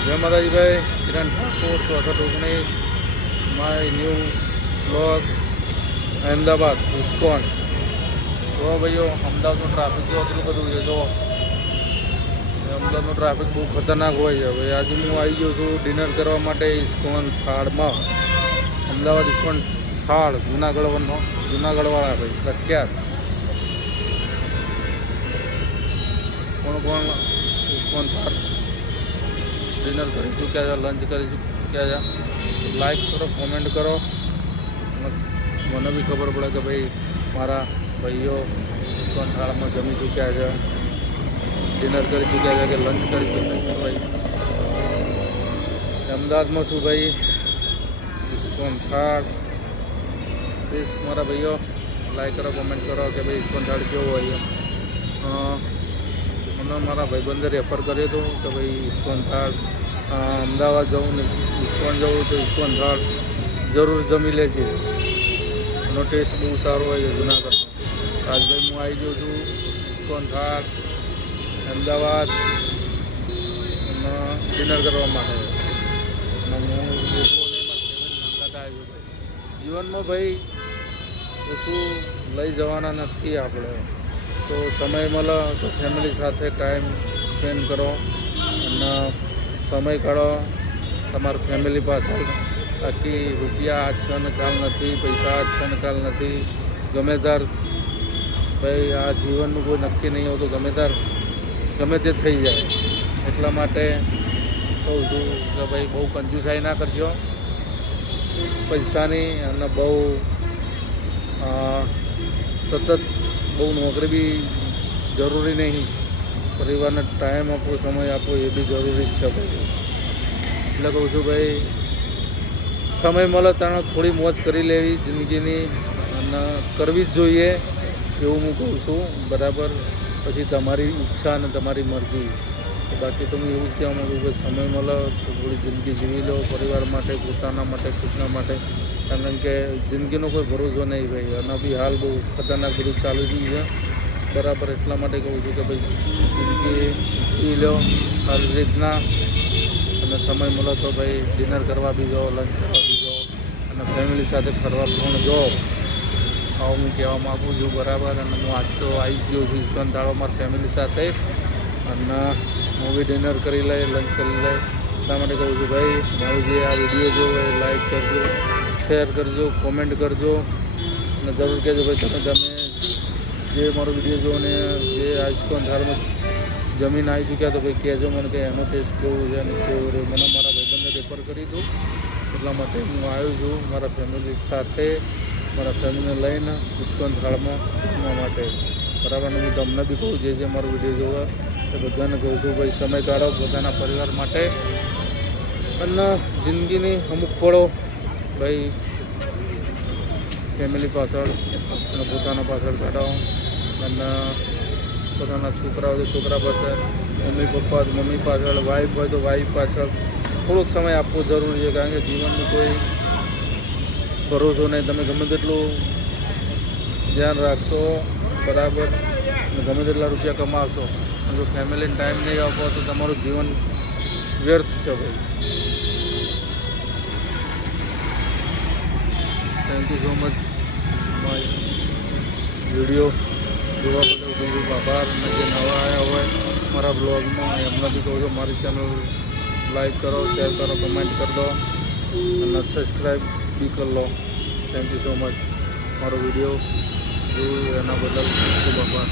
जय माता जी भाई, Kiran Thakur 6419 my new blog Ahmedabad ISKCON. तो भाईओ अमदावाद ट्राफिक जो એટલું બધું છે જો અમદાવાદનું ટ્રાફિક બહુ ખતરનાક હોય છે। ભાઈ આજે હું આવી ગયો છું ડિનર કરવા માટે ઇસ્કોન થાળમાં। અમદાવાદ ઇસ્કોન થાળ જુનાગઢવાળા ભાઈ પ્રખ્યાત। કોણ કોણ ઇસ્કોન થાળ डिनर કરી ચૂક્યા છે, લંચ કરી ચૂક્યા છે, લાઈક કરો, કોમેન્ટ કરો, મને બી ખબર પડે કે ભાઈ મારા ભાઈઓ ઇસ્કોન થાળમાં જમી ચૂક્યા છે, डिनर કરી ચૂક્યા છે કે લંચ કરી ચૂક્યા છે। ભાઈ અમદાવાદમાં શું ભાઈ ઇસ્કોન થાળ પ્લીઝ મારા ભાઈઓ લાઈક કરો, કોમેન્ટ કરો કે ભાઈ ઇસ્કોન થાળ કેવો હોય। મને મારા ભાઈબંધે રેફર કર્યું હતું કે ભાઈ ઇસ્કોન થાળ અમદાવાદ જવું ને ઇસ્કોન જવું તો ઇસ્કોન થાળ જરૂર જમી લેજે, એનો ટેસ્ટ બહુ સારો હોય છે જુનાગઢનો। રાજભાઈ હું આવી ગયો છું ઇસ્કોન થાળ અમદાવાદ ડિનર કરવા માટે, અને હું એટલો નહીં મારા ફેમિલી નાંગાતા આવ્યો ભાઈ। જીવનમાં ભાઈ કશું લઈ જવાના નથી આપણે, તો સમય મળે તો ફેમિલી સાથે ટાઈમ સ્પેન્ડ કરો અને સમય કાઢો તમારા ફેમિલી પાછળ। બાકી રૂપિયા આજ છે ને કાલ નથી, પૈસા આજ છે ને કાલ નથી, ગમે તાર ભાઈ આ જીવનનું કોઈ નક્કી નહીં હોતું, ગમે તે થઈ જાય। એટલા માટે કહું છું કે ભાઈ બહુ કંજુસાઈ ના કરજો પૈસાની, અને બહુ સતત બહુ નોકરી બી જરૂરી નહીં, પરિવારને ટાઈમ આપવો, સમય આપવો એ બી જરૂરી જ છે ભાઈ। એટલે કહું છું ભાઈ સમય મળે ત્યારે થોડી મોજ કરી લેવી જિંદગીની, અને કરવી જ જોઈએ એવું હું કહું છું, બરાબર। પછી તમારી ઈચ્છા અને તમારી મરજી। બાકી તો હું એવું જ કહેવા માગું કે સમય મળે તો થોડી જિંદગી જીવી લો પરિવાર માટે, પોતાના માટે, ખુદના માટે, કારણ કે જિંદગીનો કોઈ ભરોસો નહીં ભાઈ, અને બી હાલ બહુ ખતરનાક બધું ચાલુ રહ્યું છે, બરાબર। એટલા માટે કહું છું કે ભાઈ જિંદગી જીવી લો સારી રીતના, અને સમય મળે તો ભાઈ ડિનર કરવા બી જાઓ, લંચ કરવા બી જાઓ, અને ફેમિલી સાથે ફરવા પણ જાઓ, આવું હું કહેવા માગું છું, બરાબર। અને હું આજ તો આવી ગયો છું ઇસ્કોન થાળો મારી ફેમિલી સાથે, અને હું બી ડિનર કરી લઈ, લંચ કરી લઈ। એટલા માટે કહું છું ભાઈ મારું જે આ વિડીયો જોવો એ લાઈક કરજો, શેર કરજો, કોમેન્ટ કરજો, અને જરૂર કહેજો ભાઈ તમે જે મારો વિડીયો જોવો ને જે આ ઇસ્કોન થાળમાં જમીન આવી ચૂક્યા તો ભાઈ કહેજો મને કે એનો ટેસ્ટ કેવું છે અને કેવું રહ્યું। મને મારા ભાઈબંધને રેફર કરી હતું, એટલા માટે હું આવ્યો છું મારા ફેમિલી સાથે, મારા ફેમિલીને લઈને ઇસ્કોન થાળમાં જમવા માટે, બરાબર। અને હું તમને બી કહું જે મારો વિડીયો જોવા એ બધાને કહું છું ભાઈ સમય કાઢો પોતાના પરિવાર માટે, અને જિંદગીની અમુક પળો ભાઈ ફેમિલી પાછળ અને પોતાના પાછળ કાઢો, અને પોતાના છોકરા હોય તો છોકરા પાછળ, મમ્મી પાછળ, વાઈફ હોય તો વાઈફ પાછળ થોડોક સમય આપવો જરૂરી છે, કારણ કે જીવનનું કોઈ ભરોસો નહીં। તમે ગમે તેટલું ધ્યાન રાખશો, બરાબર, અને ગમે તેટલા રૂપિયા કમાવશો, અને જો ફેમિલીને ટાઈમ નહીં આપો તો તમારું જીવન વ્યર્થ છે ભાઈ। Thank you so much my video જોવા બદલ ખૂબ ખૂબ આભાર। અને જે નવા આવ્યા હોય મારા બ્લોગમાં એમને બી કહું છું મારી ચેનલ લાઈક કરો, શેર કરો, કમેન્ટ કરી દો, અને સબસ્ક્રાઈબ બી કરી લો। થેન્ક યુ સો મચ મારો વિડીયો જોયું એના બદલ ખૂબ આભાર।